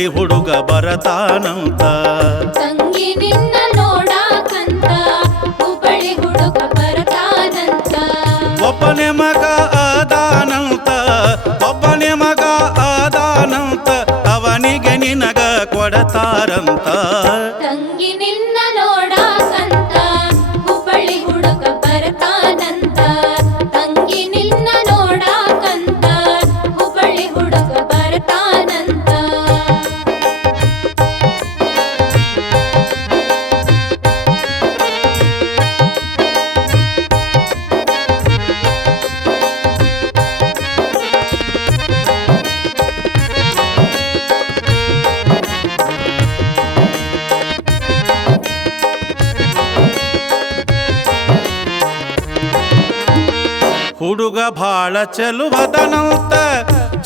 ಹುಬ್ಬಳ್ಳಿ ಹುಡುಗ ಬರತಾನಂತ ತಂಗಿ ನಿನ್ನ ನೋಡಾಕಂತ ಹುಬ್ಬಳ್ಳಿ ಹುಡುಗ ಬರತಾನಂತ ಒಬ್ಬನೇ ಮಗ ಆದಾನಂತ ಒಬ್ಬನೇ ಮಗ ಆದಾನಂತ ಅವನಿಗೆ ನಿನಗ ಕೊಡತಾರಂತ ತಂಗಿ ನಿನ್ನ ನೋಡಾಕಂತ ಹುಬ್ಬಳ್ಳಿ ಹುಡುಗ ಬರತಾನಂತ ತಂಗಿ ನಿನ್ನ ನೋಡಾಕಂತ ಹುಬ್ಬಳ್ಳಿ ಹುಡುಗ ಬರತಾನಂತ ಹುಡುಗ ಭಾಳ ಚೆಲುವದನಂತ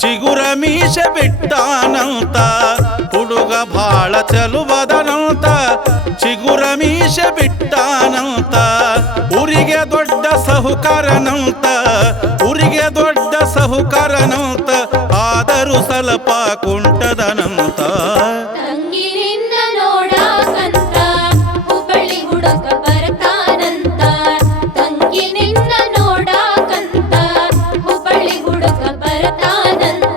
ಚಿಗುರ ಮೀಸೆ ಬಿಟ್ಟಾನಂತ ಹುಡುಗ ಭಾಳ ಚೆಲುವದನಂತ ಚಿಗುರ ಮೀಸೆ ಬಿಟ್ಟಾನಂತ ಊರಿಗೆ ದೊಡ್ಡ ಸಹುಕಾರನಂತ ಊರಿಗೆ ದೊಡ್ಡ ಸಹುಕಾರನಂತ ಆದರೂ ಸ್ವಲ್ಪ ಕುಂಟದನಂತ ತಂಗಿ ನಿನ್ನ ನೋಡಾಕಂತ ಹುಬ್ಬಳ್ಳಿ ಹುಡುಗ ಬರತಾನಂತ ತಂಗಿ ನಿನ್ನ ನೋಡಾಕಂತ ಹುಬ್ಬಳ್ಳಿ ಹುಡುಗ ಬರತಾನಂತ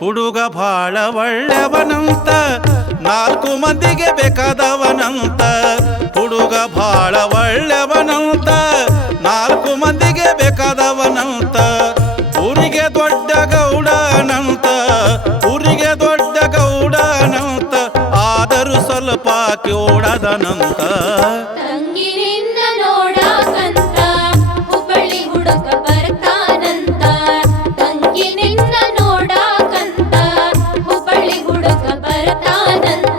ಹುಡುಗ ಭಾಳ ಒಳ್ಳೆಯವನಂತ ನಾಲ್ಕು ಮಂದಿಗೆ ಬೇಕಾದವನಂತ ಹುಡುಗ ಭಾಳ ಒಳ್ಳೆಯವನಂತ ನಾಲ್ಕು ಮಂದಿಗೆ ಬೇಕಾದವನಂತ ಊರಿಗೆ ದೊಡ್ಡ ಗೌಡನಂತ ಊರಿಗೆ ದೊಡ್ಡ ಗೌಡನಂತ ಆದರೂ ಸ್ವಲ್ಪ ಕಿವುಡದನಂತ ತಂಗಿ ನಿನ್ನ ನೋಡಾಕಂತ ಹುಬ್ಬಳ್ಳಿ ಹುಡುಗ ಬರತಾನಂತ ತಂಗಿ ನಿನ್ನ ನೋಡಾಕಂತ ಹುಬ್ಬಳ್ಳಿ ಹುಡುಗ ಬರತಾನಂತ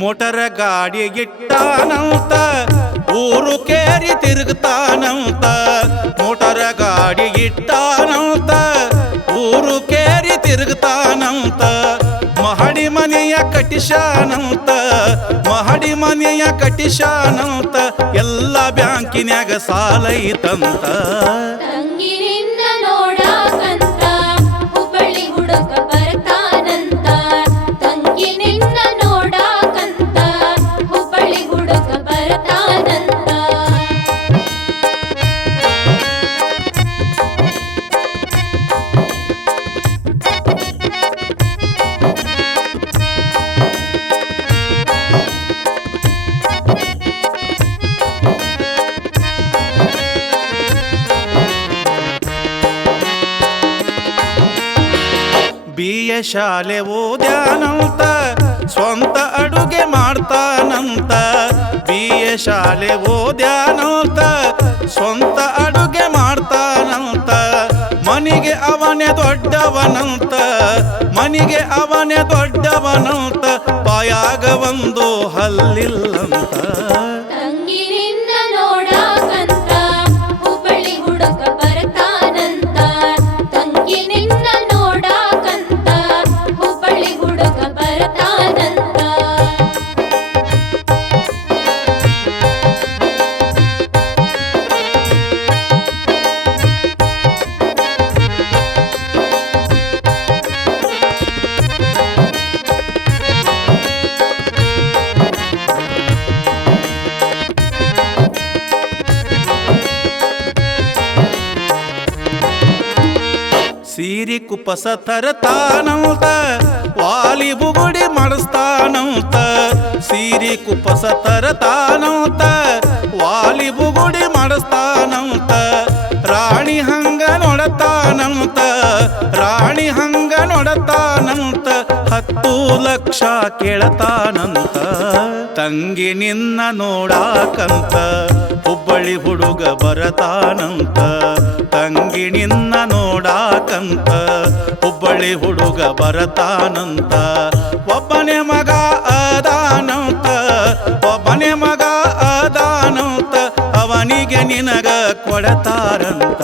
ಮೋಟರ ಗಾಡಿ ಇಟ್ಟಾನಂತ ಊರು ಕೇರಿ ತಿರುಗ್ತಾನಂತ ಮೋಟರ ಗಾಡಿ ಇಟ್ಟಾನಂತ ಊರು ಕೇರಿ ತಿರುಗ್ತಾನಂತ ಮಹಡಿ ಮನೆಯ ಕಟ್ಟಿಶಾನಂತ ಮಹಡಿ ಮನೆಯ ಕಟ್ಟಿಶಾನಂತ ಎಲ್ಲ ಬ್ಯಾಂಕಿನ್ಯಾಗ ಸಾಲ ಐತಂತ ತಂಗಿ ನಿನ್ನ ನೋಡಾಕಂತ ಹುಬ್ಬಳ್ಳಿ ಹುಡುಗ ಬರತಾನಂತ ತಂಗಿ ನಿನ್ನ ನೋಡಾಕಂತ ಹುಬ್ಬಳ್ಳಿ ಹುಡುಗ ಬರತಾನಂತ BA ಶಾಲೆ ಓದ್ಯಾನಂತ ಸ್ವಂತ ಅಡುಗೆ ಮಾಡ್ತಾನಂತ BA ಶಾಲೆ ಓದ್ಯಾನಂತ ಸ್ವಂತ ಅಡುಗೆ ಮಾಡ್ತಾನಂತ ಮನಿಗೆ ಅವನೇ ದೊಡ್ಡವನಂತ ಮನಿಗೆ ಅವನೇ ದೊಡ್ಡವನಂತ ಬಾಯಾಗ ಒಂದು ಹಲ್ಲಿಲ್ಲಂತ ತಂಗಿ ನಿನ್ನ ನೋಡಾಕಂತ ಹುಬ್ಬಳ್ಳಿ ಹುಡುಗ ಬರತಾನಂತ ತಂಗಿ ನಿನ್ನ ನೋಡಾಕಂತ ಹುಬ್ಬಳ್ಳಿ ಹುಡುಗ ಬರತಾನಂತ ಸೀರಿ ಕುಪ್ಪಸ ತರತಾನಂತ ವಾಲಿ ಬುಗುಡಿ ಮಾಡಿಸ್ತಾನಂತ ಸೀರಿ ಕುಪ್ಪಸ ತರತಾನಂತ ವಾಲಿ ಬುಗುಡಿ ಮಾಡಿಸ್ತಾನಂತ ರಾಣಿ ಹಂಗ ನೋಡತಾನಂತ ರಾಣಿ ಹಂಗ ನೋಡತಾನಂತ 10 ಲಕ್ಷ ಕೇಳತಾನಂತ ತಂಗಿ ನಿನ್ನ ನೋಡಾಕಂತ ಹುಬ್ಬಳ್ಳಿ ಹುಡುಗ ಬರತಾನಂತ ತಂಗಿ ನಿನ್ನ ನೋಡಾಕಂತ ಹುಬ್ಬಳ್ಳಿ ಹುಡುಗ ಬರತಾನಂತ ಒಬ್ಬನೇ ಮಗ ಅದಾನಂತ ಒಬ್ಬನೇ ಮಗ ಅದಾನಂತ ಅವನಿಗೆ ನಿನಗ ಕೊಡತಾರಂತ